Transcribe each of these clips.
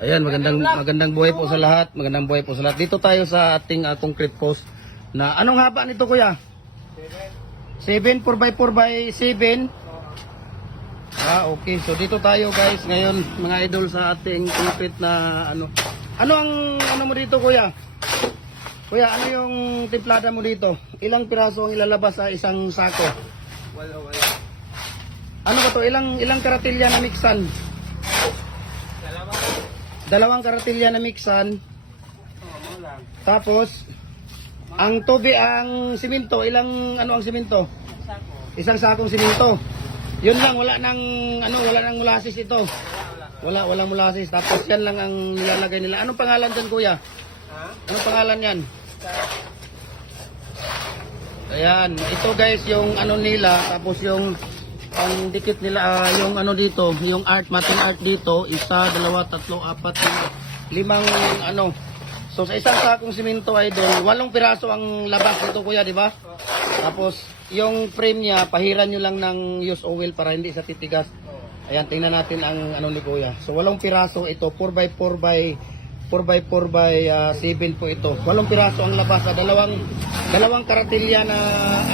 Ayan, magandang buhay po sa lahat. Magandang buhay po sa lahat. Dito tayo sa ating concrete post na anong haba nito, kuya? 7 4x4 by 7. Okay. So dito tayo, guys, ngayon mga idol sa ating concrete na ano. Ano ang ano mo dito, kuya? Kuya, ano yung templada mo dito? Ilang piraso ang ilalabas sa isang sako? Wala. Ano ba to? Ilang karatilya na mixan? Dalawang karatilya na mixan. Lang. Tapos ang ang simento, ano ang simento? Sako. Isang sakong simento. Yun lang, wala nang molasses ito. Wala molasses. Tapos yan lang ang nilalagay nila. Anong pangalan diyan, kuya? Ha? Anong pangalan yan? Ayan, ito guys yung ano nila, tapos yung ang dikit nila, yung ano dito, yung mating art dito, 1, 2, 3, 4, 5 ano. So sa isang sakong simento ay doon, 8 piraso ang labas nito, kuya, di ba? Tapos yung frame niya, pahiran nyo lang ng use oil para hindi sa titigas. Ayan, tingnan natin ang ano ni kuya. So 8 piraso ito, 4x4 by 7 po ito. 8 piraso ang labas sa dalawang karatilya na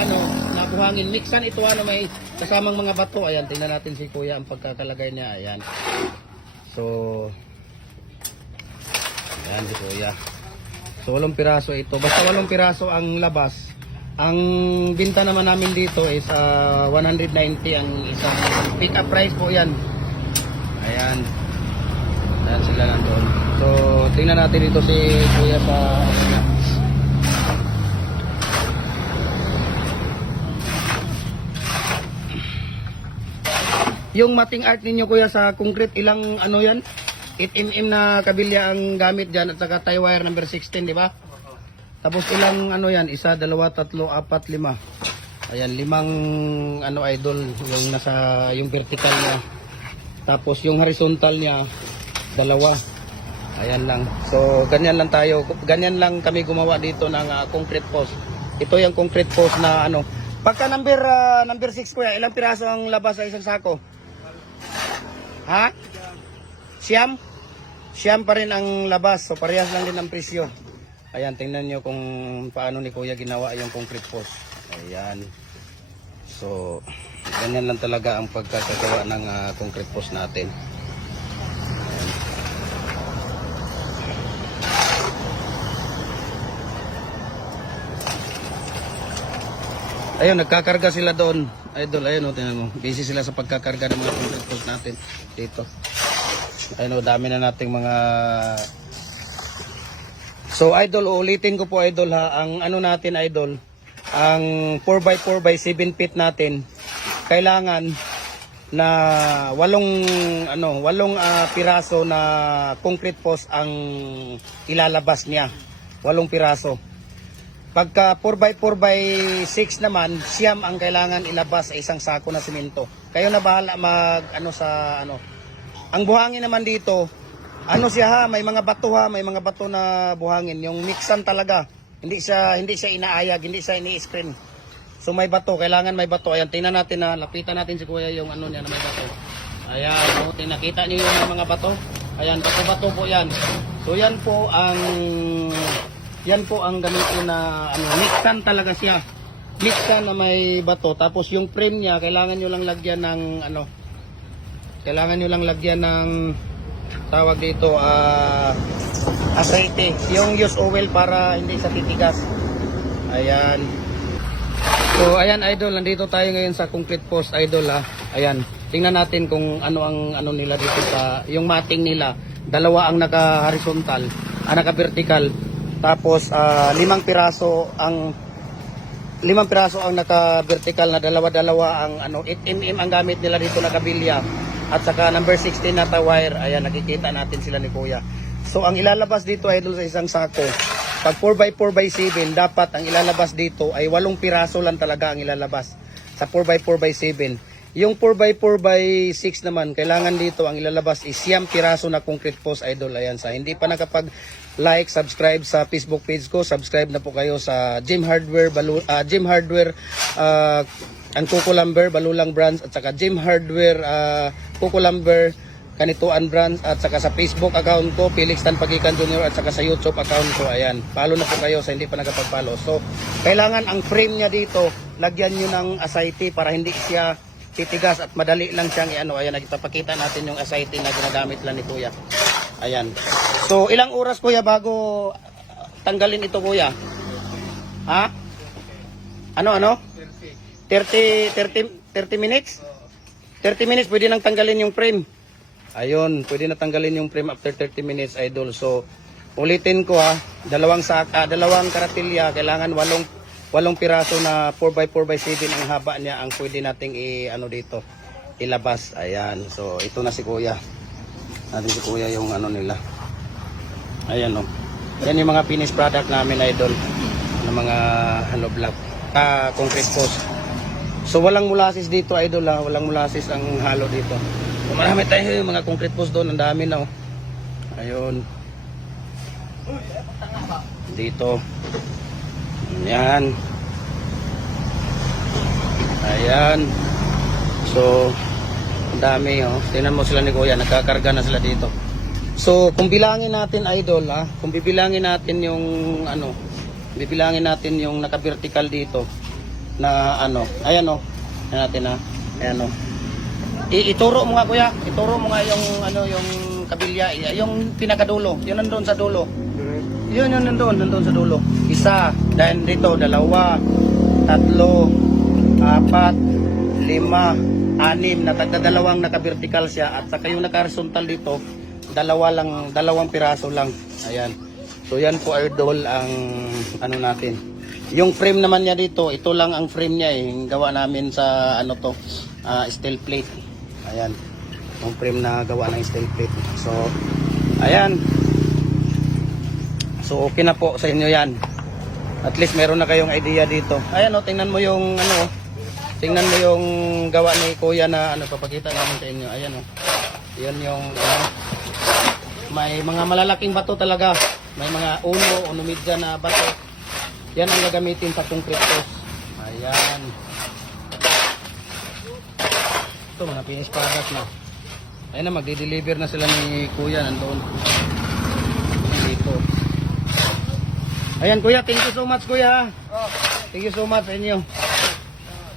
ano, na buhangin. Mixan ito, ano, may kasamang mga bato. Ayan, tingnan natin si kuya ang pagkakalagay niya. Ayan. So ayan si kuya. So 8 piraso ito. Basta 8 piraso ang labas. Ang binta naman namin dito is 190 ang isang pick up price po yan. Ayan. Ayan sila nandun. So tingnan natin dito si kuya sa yung mating art ninyo, kuya, sa concrete, ilang ano yan? 8mm na kabilya ang gamit dyan at saka tie wire number 16, di ba? Tapos ilang ano yan? 1, 2, 3, 4, 5. Ayan, 5 ano idol yung nasa yung vertical niya. Tapos yung horizontal niya 2. Ayan lang. So ganyan lang tayo. Ganyan lang kami gumawa dito ng concrete post. Ito yung concrete post na ano. Pagka number 6, kuya, ilang piraso ang labas sa isang sako? Ha? Siyam pa rin ang labas. So parehas lang din ang presyo. Ayan, tingnan nyo kung paano ni kuya ginawa yung concrete post. Ayan. So ganyan lang talaga ang pagkakagawa ng concrete post natin. Ayun, nagkakarga sila doon. Idol, ayun o, tingnan mo. Busy sila sa pagkakarga ng mga concrete post natin dito. Ayun o, dami na nating mga... So, idol, ulitin ko po, idol, ha. Ang ano natin, idol, ang 4x4 by 7 feet natin, kailangan na 8 piraso na concrete post ang ilalabas niya. 8 piraso. Pagka 4x4 by 6 naman, siyam ang kailangan ilabas sa isang sako na simento. Kayo na bahala mag ano sa ano. Ang buhangin naman dito, ano siya ha, may mga bato ha, may mga bato na buhangin, yung mixan talaga. Hindi siya inaayag, hindi siya ini-screen. So may bato, kailangan may bato. Ayan, tingnan natin na lapitan natin si kuya yung ano niya na may bato. Ayan, nakita niyo yung mga bato. Ayan, bato-bato po 'yan. So yan po ang gamitin na ano, mixan talaga siya. Mixan na may bato. Tapos yung frame niya, kailangan nyo lang lagyan ng ano, tawag dito, aceite. Yung use oil para hindi sa titigas. Ayan. So ayan, idol, nandito tayo ngayon sa concrete post, idol, ha. Ayan. Tingnan natin kung ano ang ano nila dito sa yung mating nila. 2 ang naka-horizontal, naka-vertical. Tapos 5 piraso ang naka-vertical na 2 ang ano 8mm ang gamit nila dito na kabilya at saka number 16 na wire. Ayan, nakikita natin sila ni kuya. So ang ilalabas dito, idol, sa isang sako, pag 4x4 by 7, dapat ang ilalabas dito ay 8 piraso lang talaga ang ilalabas sa 4x4 by 7. Yung 4x4 by 6 naman, kailangan dito ang ilalabas is 9 piraso na concrete post, idol. Ayan, sa hindi pa nakapag-like, subscribe sa Facebook page ko, subscribe na po kayo sa Gym Hardware, ang Kuko Lumber, Balulang Brands, at saka Gym Hardware, Kuko Lumber, Kanituan Brands at saka sa Facebook account ko, Felix Tan Pagikan Jr. at saka sa YouTube account ko. Ayan, follow na po kayo sa hindi pa nakapag-follow. So, kailangan ang frame niya dito, lagyan nyo ng asayte para hindi siya titigas at madali lang siyang i-ano. Ayan, nagpapakita natin yung asayte na ginagamit lang ni Kuya. Ayan. So, ilang oras Kuya bago tanggalin ito Kuya? Ha? Ano? 30 minutes? 30 minutes pwede nang tanggalin yung frame. Ayun, pwede na tanggalin yung frame after 30 minutes, idol. So, ulitin ko ha, dalawang karatilya, kailangan 8 piraso na 4x4x7 ang haba niya ang pwede nating dito, ilabas. Ayan, so ito na si Kuya. Natin si Kuya yung nila. Ayan o. Yan yung mga finished product namin, idol. Ng mga block. Concrete post. So, walang molasses dito, idol ha. Walang molasses ang halo dito. Marami tayo yung mga concrete post doon. Ang dami na oh. Ayun. Dito. Ayan. Ayan. So, ang dami oh. Tingnan mo sila ni Kuya. Nagkakarga na sila dito. So, kung bilangin natin idol ha. Kung bibilangin natin yung bibilangin natin yung naka-vertical dito. Na ayan oh. Ayan natin ha. Ayan oh. Ituro mo nga Kuya, ituro mo nga yung yung kabilya, yung pinakadulo, yun nandoon sa dulo. Yun nandoon sa dulo. Isa, then dito 2, 3, 4, 5, 6 na tagdadalawang naka-vertical siya at saka yung naka-horizontal dito, dalawang piraso lang. Ayan. So yan po idol ang natin. Yung frame naman niya dito, ito lang ang frame niya yung gawa namin sa steel plate. Ayan, yung frame na gawa ng steel plate. So, ayan. So, okay na po sa inyo yan. At least meron na kayong idea dito. Ayan o, tingnan mo yung tingnan mo yung gawa ni Kuya na papakita namin sa inyo. Ayan o. Yan yung may mga malalaking bato talaga. May mga uno midya na bato. Yan ang gagamitin sa concrete post. Ayan. Ito mga finished product na. Ayun na, magde-deliver na sila ni Kuya nandoon. Dito. Ayan Kuya, thank you so much Kuya. Thank you so much sa inyo.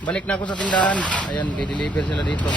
Balik na ako sa tindahan. Ayan, magde-deliver sila dito.